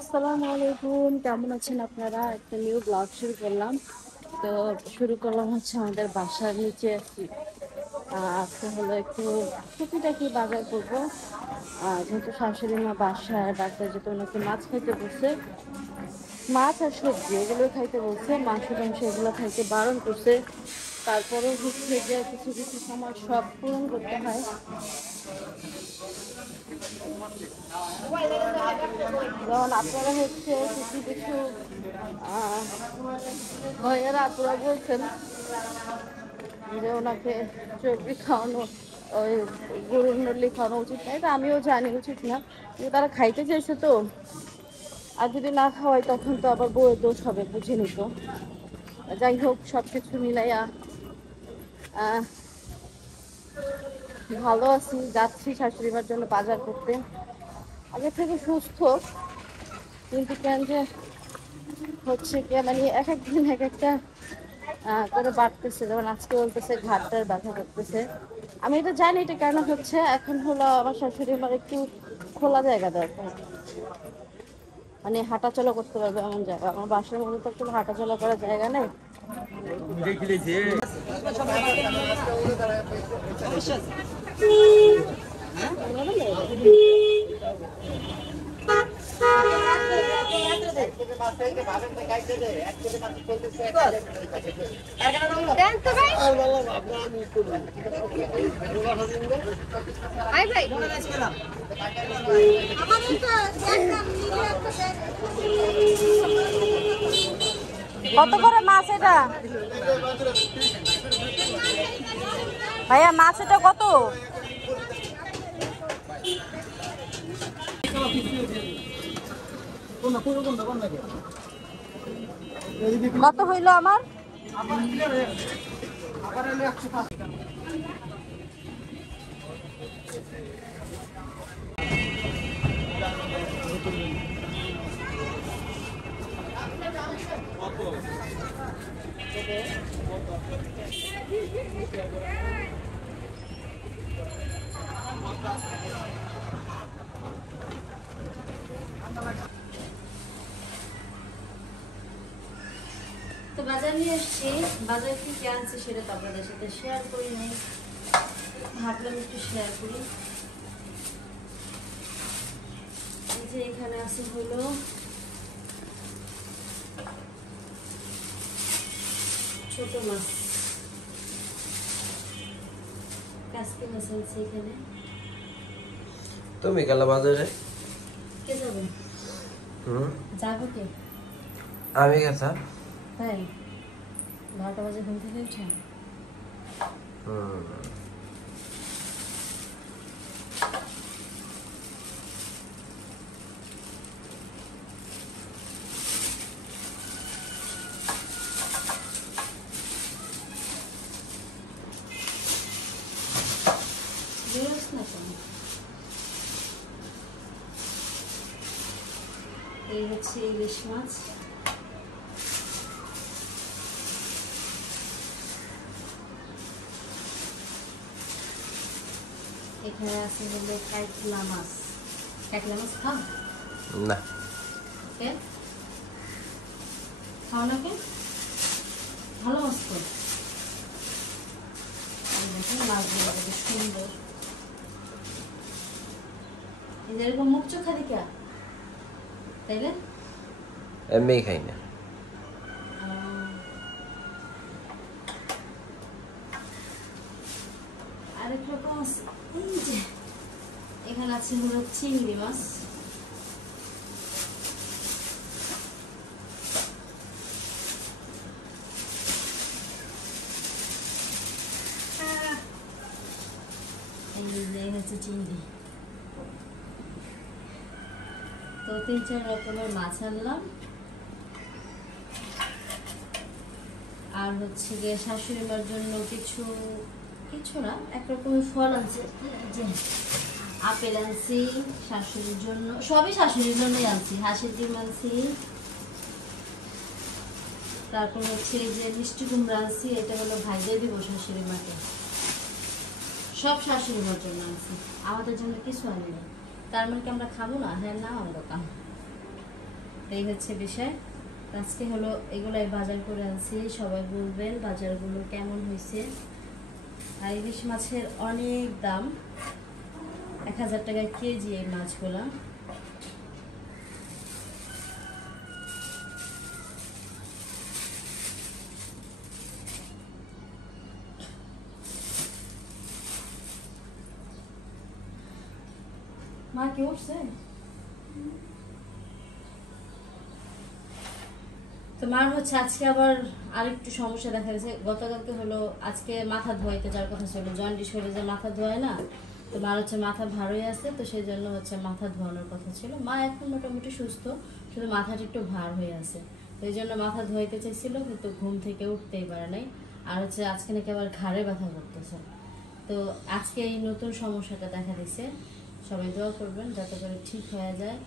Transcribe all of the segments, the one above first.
আসসালামু আলাইকুম, কেমন আছেন আপনারা? একটা নিউ ব্লগ শুরু করলাম। তো শুরু করলাম হচ্ছে আমাদের বাসার নিচে আজকে হলো একটু টুকিটাকি বাজার করবো। যেহেতু শাশুড়ি মা বাসায়, ডাক্তার যেহেতু ওনাকে মাছ খাইতে বলছে, মাছ আর সবজি এগুলো খাইতে বলছে, মাংস টাংস এগুলো খাইতে বারণ করছে। তারপরেও হচ্ছে যে কিছু কিছু সময় সব পূরণ করতে হয়। যেমন আপনারা হচ্ছে কিছু কিছু ভাইয়েরা আপুরা বলছেন যে ওনাকে চর্বি খাওয়ানো, ওই গরুর নলি খাওয়ানো উচিত না। এটা আমিও জানি উচিত না, কিন্তু তারা খাইতে চাইছে তো। আর যদি না খাওয়াই তখন তো আবার বউয়ের দোষ হবে, বুঝে নিত। যাই হোক, সব কিছু মিলাইয়া ভালো আছি। যাচ্ছি শাশুড়িমার জন্য বাজার করতে। আগে থেকে সুস্থ, কিন্তু কেন যে হচ্ছে কি মানে এক একদিন এক একটা করে বাড়তেছে। যেমন আজকে বলতেছে ঘাটটার ব্যথা করতেছে। আমি এটা জানি এটা কেন হচ্ছে। এখন হলো আমার শাশুড়ি আমার একটু খোলা জায়গা দরকার, মানে হাঁটাচলা করতে পারবে এমন জায়গা। আমার বাসার মধ্যে তো কোনো হাঁটাচলা করার জায়গা নেই। কত করে মাছ এটা ভাইয়া? মাছ এটা কত? কত হইল আমার? তো বাজার নিয়ে এসছি, বাজার কি আনছি সেটা তো আপনাদের সাথে শেয়ার করি নাই, ভাবলাম একটু শেয়ার করি। এই যে এখানে আছে হলো ছোট মাছ, কাসকি মাছ আছে এখানে। তুমি গেলা বাজারে? কে যাবে? যাবো কে? আমি গেছা। তাই 12টা বাজে ঘুম থেকে উঠে? না কেন? এই হচ্ছে ইলিশ মাছ। এখানে আছে হলো কাতলা মাছ। কাতলা মাছ খাও না? কে খাও না? কে ভালো মাছ তো। দেখুন মাছগুলো কত সুন্দর। এরকম মুখ চোখা দিকা তাইলে এমনি খাই না। আরেক রকম আছে। এই যে এখানে আছে হলো চিংড়ি মাছ। এই হচ্ছে চিংড়ি। তো 3-4 রকমের মাছ আনলাম। আর হচ্ছে গিয়ে শাশুড়ি মার জন্য কিছু কিছু না, এক রকমের ফল আনছে। যে আপেল আনছি শাশুড়ির জন্য, সবই শাশুড়ির জন্যই আনছি। হাঁসের ডিম আনছি, তারপর হচ্ছে যে মিষ্টি কুমড়া আনছি। এটা হলো ভাইদের দিব শাশুড়ি মাকে, সব শাশুড়ি মার জন্য আনছি, আমাদের জন্য কিছু আনি না। তার মানে কি আমরা খাবো না? হ্যাঁ, না আমার দোকান। এই হচ্ছে বিষয়। আজকে হলো এগুলাই বাজার করে আনছি, সবাই বলবেন বাজারগুলো কেমন হয়েছে। আর ইলিশ মাছের অনেক দাম, 1000 টাকা কেজি এই মাছগুলা। মা কি উঠছে? তোমার হচ্ছে আজকে আবার আরেকটু সমস্যা দেখা গেছে। গতকালকে হলো, আজকে মাথা ধোয়াইতে যাওয়ার কথা ছিল, জন্ডিস হলে যে মাথা ধোয় না, তো মার হচ্ছে মাথা ভার হয়ে আছে, তো সেই জন্য হচ্ছে মাথা ধোয়ানোর কথা ছিল। মা এখন মোটামুটি সুস্থ, শুধু মাথাটা একটু ভার হয়ে আছে, তো এই জন্য মাথা ধোয়াইতে চাইছিল, কিন্তু ঘুম থেকে উঠতেই পারে নাই। আর হচ্ছে আজকে নাকি আবার ঘাড়ে ব্যথা করতেছে। তো আজকে এই নতুন সমস্যাটা দেখা দিছে। সবাই দোয়া করবেন যাতে করে ঠিক হয়ে যায়।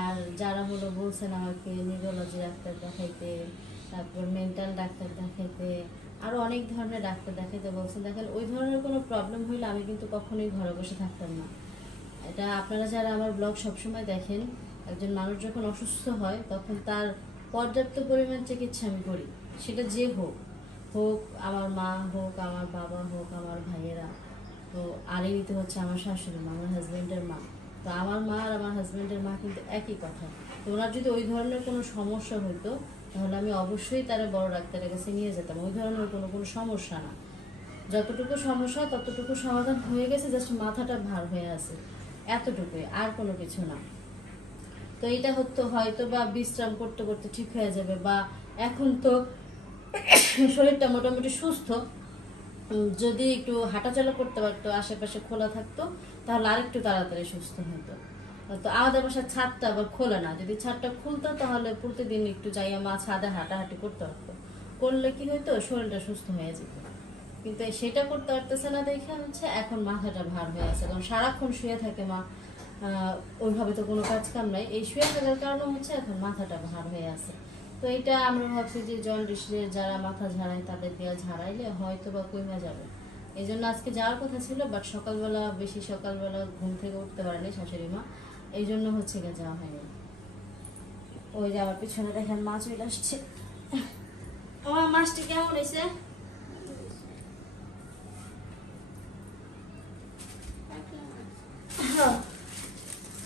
আর যারা হলো বলছেন আমাকে নিউরোলজি ডাক্তার দেখাইতে, তারপর মেন্টাল ডাক্তার দেখাইতে, আরও অনেক ধরনের ডাক্তার দেখাইতে বলছেন, দেখেন ওই ধরনের কোনো প্রবলেম হইলে আমি কিন্তু কখনোই ঘরে বসে থাকতাম না। এটা আপনারা যারা আমার ব্লগ সবসময় দেখেন, একজন মানুষ যখন অসুস্থ হয় তখন তার পর্যাপ্ত পরিমাণ চিকিৎসা আমি করি, সেটা যে হোক হোক, আমার মা হোক, আমার বাবা হোক, আমার ভাইয়েরা। তো আর এমনিতে হচ্ছে আমার শাশুড়ি মা, আমার হাজব্যান্ডের মা। তো আমার মা আর আমার হাজব্যান্ডের মা কিন্তু একই কথা। তো ওনার যদি ওই ধরনের কোনো সমস্যা হতো তাহলে আমি অবশ্যই তারা বড় ডাক্তারের কাছে নিয়ে যেতাম। ওই ধরনের কোনো সমস্যা না, যতটুকু সমস্যা ততটুকু সমাধান হয়ে গেছে, জাস্ট মাথাটা ভার হয়ে আছে, এতটুকুই, আর কোনো কিছু না। তো এটা হয়তো বা বিশ্রাম করতে করতে ঠিক হয়ে যাবে, বা এখন তো শরীরটা মোটামুটি সুস্থ, যদি একটু হাঁটাচলা করতে পারতো, আশেপাশে খোলা থাকতো, তাহলে আরেকটু তাড়াতাড়ি সুস্থ হতো। তো আমাদের বাসার ছাদটা আবার খোলা না, যদি ছাদটা খুলতো তাহলে প্রতিদিন একটু যাইয়া মা ছাদে হাঁটাহাঁটি করতে পারতো, করলে কি হইতো, শরীরটা সুস্থ হয়ে যেত। কিন্তু সেটা করতে পারতেছে না দেখে হচ্ছে এখন মাথাটা ভার হয়ে আছে, কারণ সারাক্ষণ শুয়ে থাকে মা, ওইভাবে তো কোনো কাজ কাম নাই, এই শুয়ে থাকার কারণে হচ্ছে এখন মাথাটা ভার হয়ে আছে। তো এটা আমরা ভাবছি যে জন্ডিসে যারা মাথা ঝাড়ায় তাদের দিয়ে ঝাড়াইলে হয়তো বা কমে যাবে। এই জন্য আজকে যাওয়ার কথা ছিল, বাট সকালবেলা, বেশি সকালবেলা ঘুম থেকে উঠতে পারেনি শাশুড়ি মা, এই জন্য হচ্ছে গিয়ে যাওয়া হয়নি। ওই যে আমার পিছনে দেখেন মাছ চলে আসছে। ও মাছটি কেমন হয়েছে?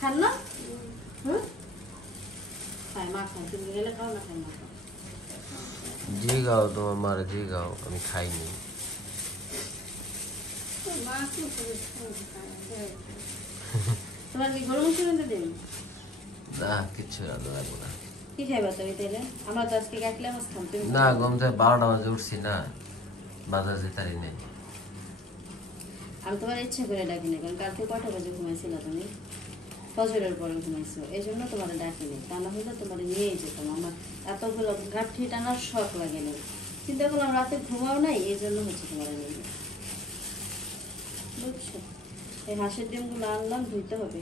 খান না? খাই, মা খাই, তুমি গেলে খাও না, খাই মা খাও। জি গাও, তোমার মার জি গাও, আমি খাইনি। তোমার কি গরু মাংস রাঁধতে দিন? না, কিচ্ছু রান্না লাগবো না। কি খাইবা তুমি তাইলে? আমরা তো আজকে কাকলে মাছ খাম, তুমি না, ঘুম থেকে 12টা বাজে উঠছি না, বাজার যেতারি নেই। আমি তোমার ইচ্ছা করে ডাকি না, কারণ কালকে কটা বাজে ঘুমাইছিল তুমি? ফজরের পরে ঘুমাইছো, এই জন্য তোমার ডাকি নেই, তা না হলে তোমার নিয়েই যেতাম। আমার এতগুলো গাঠি টানার শখ লাগে না, কিন্তু এখন আমরা রাতে ঘুমাও নাই, এই জন্য হচ্ছে তোমার নিয়ে যাই। বুঝছো? এই হাঁসের ডিমগুলো আনলাম, ধুইতে হবে।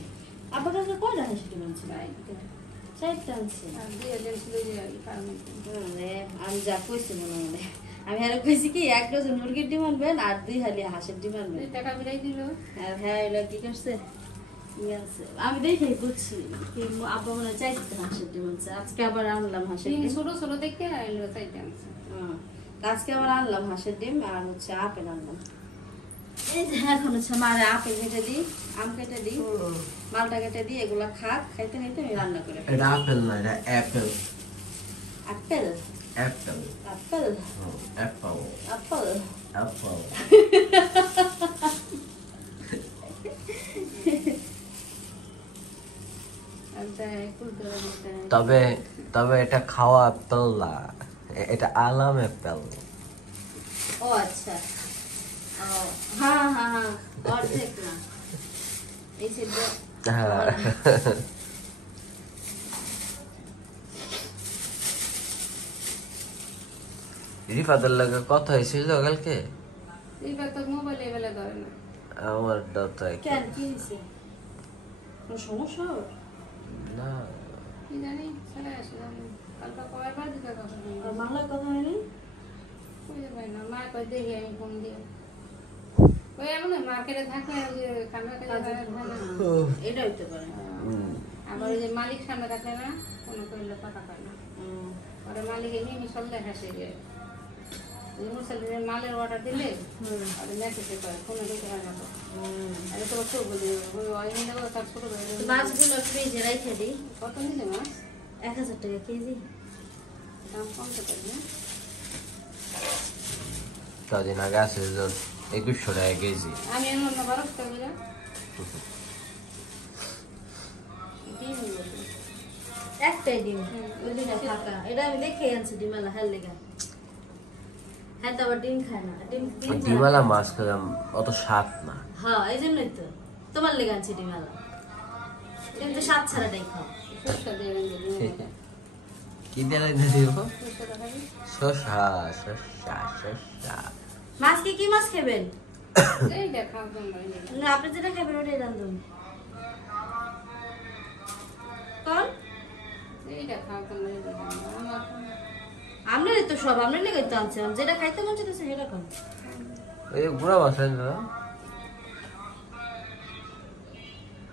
আবার কাছে কয়টা হাঁসের ডিম আনছে? 4টা আনছে। আমি যা কইছি মনে মনে, আমি আরো কইছি কি 1 ডজন মুরগির ডিম আনবেন আর 2 হালি হাঁসের ডিম আনবেন। আর হ্যাঁ, এগুলো কি করছে? আমি দেখে বুঝছি কি আব্বা মনে হয় 4টা হাঁসের ডিম আনছে। আজকে আবার আনলাম হাঁসের ডিম, ছোট ছোট দেখে চাইতে আনছে। আজকে আবার আনলাম হাঁসের ডিম, আর হচ্ছে আপেল আনলাম। এই যে এখন হচ্ছে মারে আপেল কেটে দিই, আম কেটে দিই, মালটা কেটে দিই, এগুলা খাইতে খাইতে আমি রান্না করে। এটা আপেল না, এটা Apple. Apple? Apple. Apple? Apple. Apple? Apple. তবে তবে এটা খাওয়া অ্যাপেল না, এটা আলাম অ্যাপেল। ও আচ্ছা, ও হ্যাঁ হ্যাঁ হ্যাঁ, অর্ধেক না, এই সেটা। হ্যাঁ, রিফাদের লাগে কথা হয়েছিল কালকে, এইবার তো মোবাইলে এবেলা ধরে না। আমার দাদা কেন, কি হয়েছে? কোনো সমস্যা ওর? না, কি জানি চলে আসে জানি, কালকে কয়বার দিতে কথা নেই, আর বাংলায় কথা হয়নি? বুঝতে পারি না। মা কয় দেখি আমি ফোন দিয়ে, ওই এমন মার্কেটে থাকে, ওই যে কামরা কাজে এটা হইতে পারে। আবার ওই যে মালিক সামনে থাকলে না কোনো কইলে কথা কয় না। পরে মালিক এমনি মিশলে হাসে যে মুসলিমের মালের অর্ডার দিলে আর মেসেজে করে ফোনে দিতে হয় না। আরে তো তো বলি ওই অনলাইন দেবো তার ছোট করে মাছগুলো ফ্রিজে রাইখে দিই। কত নিলে মাছ 1000 টাকা কেজি। দাম কম তো পারি না। কদিন আগে আছে 2100 টাকা কেজি। আমি এমন না 1200 টাকা দিলাম। ডিম বলি একটাই ডিম ওই দিনে ফাঁকা। এটা আমি দেখে আনছি ডিমালা হেল লেগা। হ্যাঁ তো আবার ডিম খায় না। ডিম ডিমালা মাছ খেলাম অত স্বাদ না। হ্যাঁ এই জন্যই তো তোমার লেগে আনছি ডিমালা। ডিম তো স্বাদ ছাড়াটাই খাও। সরষা দিয়ে দিন কি দিয়ে দিব? সরষা খাবি শসা শসা শসা। মাছ কি মাছ খাবেন? এই দেখাও তোমরা না আপনি যেটা খাবেন ওটাই রান্ধুন। কোন? এই দেখাও তোমরা আমার আপনারই তো সব আপনার লেগে তো আনছি। যেটা খাইতে মন চাইতেছে সেটা খান। এই গুড়া মাছ আনছ না?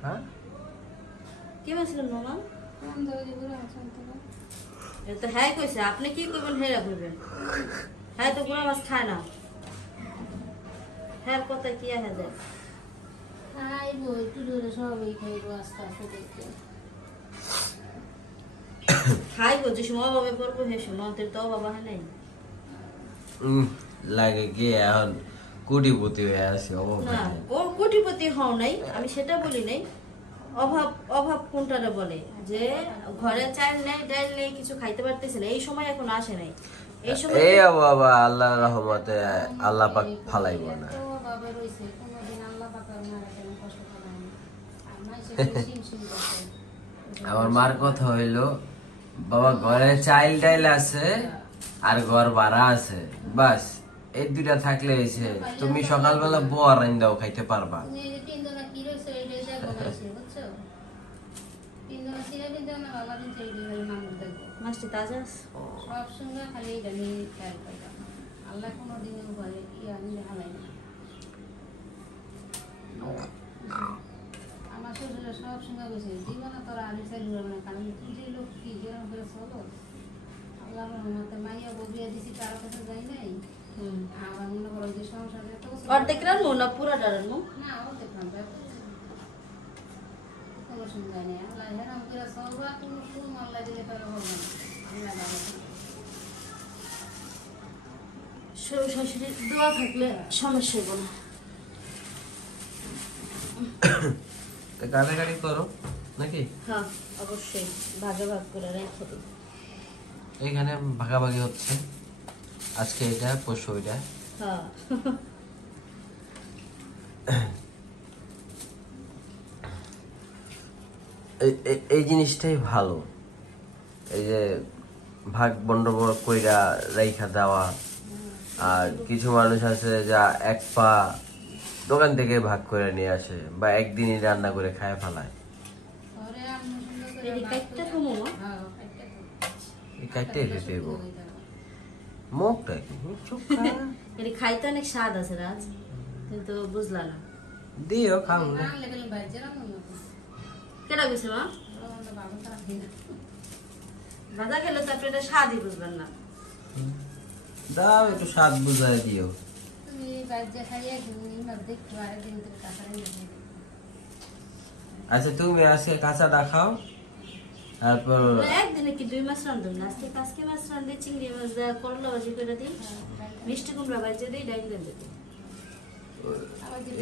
হ্যাঁ কি বলছিলেন মামা? কোন দই গুলো আছে তো এ তো হ্যাঁ কইছে আপনি কি করবেন হেরা করবেন। হ্যাঁ তো গুড়া মাছ খায় না। হ্যাঁ কথা কি আহে যায়। খাইবো একটু ধরে সবই খাইবো আস্তে আস্তে দেখতে খাইবো যে সময় ভাবে পড়বো হে সময় তো বাবা হ্যাঁ নাই। লাগে কি এখন কোটিপতি হয়ে আছে অভাব না নাই। ও কোটিপতি হও নাই আমি সেটা বলি নাই। অভাব অভাব কোনটারে বলে যে ঘরে চাল নেই ডাল নেই কিছু খাইতে পারতেছে না এই সময় এখন আসে নাই। এই সময় এই বাবা আল্লাহর রহমতে আল্লাহ পাক ফালাইব না। তো বাবা রইছে কোনদিন আল্লাহ পাক আমার এত কষ্ট করে না আমার সে সিম সিম করতে আমার মার কথা হইলো বাবা ঘরে চাইল ডাইল আছে আর ঘর ভাড়া আছে বাস এই দুইটা থাকলে হয়েছে তুমি সকালবেলা বোয়ার রান্দাও খাইতে পারবা। তুমি এই যে পিন্দনা কি রইছে এই যে বানাইছে বুঝছো পিন্দনা সিরা পিন্দনা বাবা দিন সেই দিন মানুষ দেখো মাছটি তাজা আছে? সব সঙ্গে খালি এটা নিয়ে খেয়াল করতাম আল্লাহ কোনোদিন উপরে ইয়া নিয়ে হালাই না আমার শ্বশুরের সব সঙ্গে গেছে জীবনে তোরা আলি চাই মানে কারণ তুই যে লোক কি যেরকম করে চলো আল্লাহ রহমতে মাইয়া ববিয়া দিছি কারো কাছে যাই নাই আবার মনে করো যে সংসারে এত বছর অর্ধেক রান্নু না পুরাটা রান্নু? না ও দেখলাম কোনো সঙ্গে যাই নাই আল্লাহ হেরাম করে চলবা কোনো সুম আল্লাহ দিলে তারা হবে না আল্লাহ ভালো শ্বশুর শাশুড়ির দোয়া থাকলে সমস্যা হবে না। কাটাকাটি করো নাকি? হ্যাঁ অবশ্যই ভাগে ভাগ করে রেখে দিই। এইখানে ভাগাভাগি হচ্ছে আজকে এটা পরশু এটা। হ্যাঁ এই জিনিসটাই ভালো এই যে ভাগ বন্ডবর কইরা রাইখা দেওয়া। আর কিছু মানুষ আছে যা এক পা দোকান থেকে ভাগ করে নিয়ে আসে বা একদিনই রান্না করে খায় ফেলায়। ঘরে আমি সুন্দর করে এই কাটটা কমো না? হ্যাঁ কাটটা এই কাটতে দেব মুখটা কি চুপ খা। এটি খাইতে অনেক স্বাদ আছে রাজ কিন্তু বুঝলা না। দিও খাও না। না লেভেল বাইরে যেরকম না কেটা গেছে মা? আমাদের বাবা তারা খাই না ভাজা খেলে তো আপনি এটা স্বাদই বুঝবেন না। দাও একটু স্বাদ বুঝাই দিও। তুমি বাইরে খাইয়ে তুমি মাছ দেখতে পারে দিন থেকে কাঁচাই না আচ্ছা তুমি আজকে কাঁচাটা খাও তারপর একদিনে কি 2 মাছ রান্ধুন না? আজকে কাসকে মাছ রান্ধে চিংড়ি মাছ দেওয়া করলা ভাজি করে দিই মিষ্টি কুমড়া ভাজি দিই ডাইল রান্ধে দিই।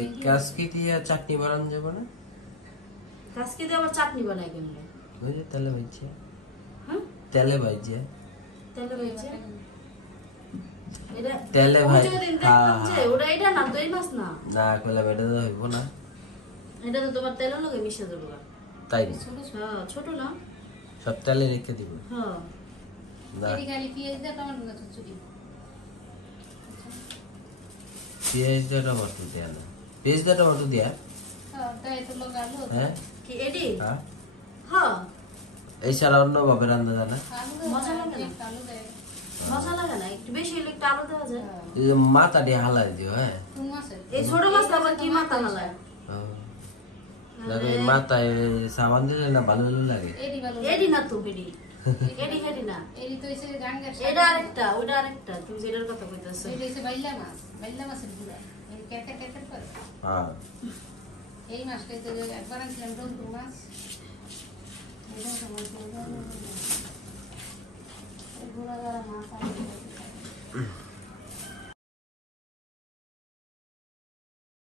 এই কাজকি দিয়ে চাটনি বানানো যাবে না? কাসকে দিয়ে আবার চাটনি বানাই কেমনে? ওই যে তেলে ভাজছে হ্যাঁ তেলে ভাজছে তেলে ভাজছে এটা তেলে ভাই ওই যে দিন দেখলাম যে ওটা এটা না তো এই মাছ না না কইলা বেটা তো হইব না। এটা তো তোমার তেলের লগে মিশে দেবো। তাই হ্যাঁ ছোট না? সব তেলে রেখে দিব হ্যাঁ না এদিকে খালি পেঁয়াজ দিয়ে টমেটো না চুচুকি পেঁয়াজ দিয়ে টমেটো দেয়া না পেঁয়াজ দিয়ে টমেটো দেয়া তাই তো লোক আলু হ্যাঁ কি এডি? হ্যাঁ হ্যাঁ এই ছাড়া অন্য ভাবে রান্না জানা মজা লাগে না? আলু দেয় মজা লাগে না একটু বেশি হলে একটু আলু দেওয়া যায়। এই যে মাথা দিয়ে হালাই দিও হ্যাঁ কোন মাছে এই ছোট মাছ আবার কি মাথা হালায়? ও, দেখো এই মাথায় সাবান দিলে না ভালো ভালো লাগে। এডি ভালো এডি না তো বেডি এডি হেডি না এডি তো এসে গাঙ্গের এটা আরেকটা ওইটা আরেকটা তুমি যেটার কথা কইতাছো এডি এসে বাইলা মাছের গুড়া এই কেটে কেটে করে হ্যাঁ এই মাছটাই তো একবার আনছিলাম রৌদ্র মাছ এই রৌদ্র মাছ এই গুড়া মাছ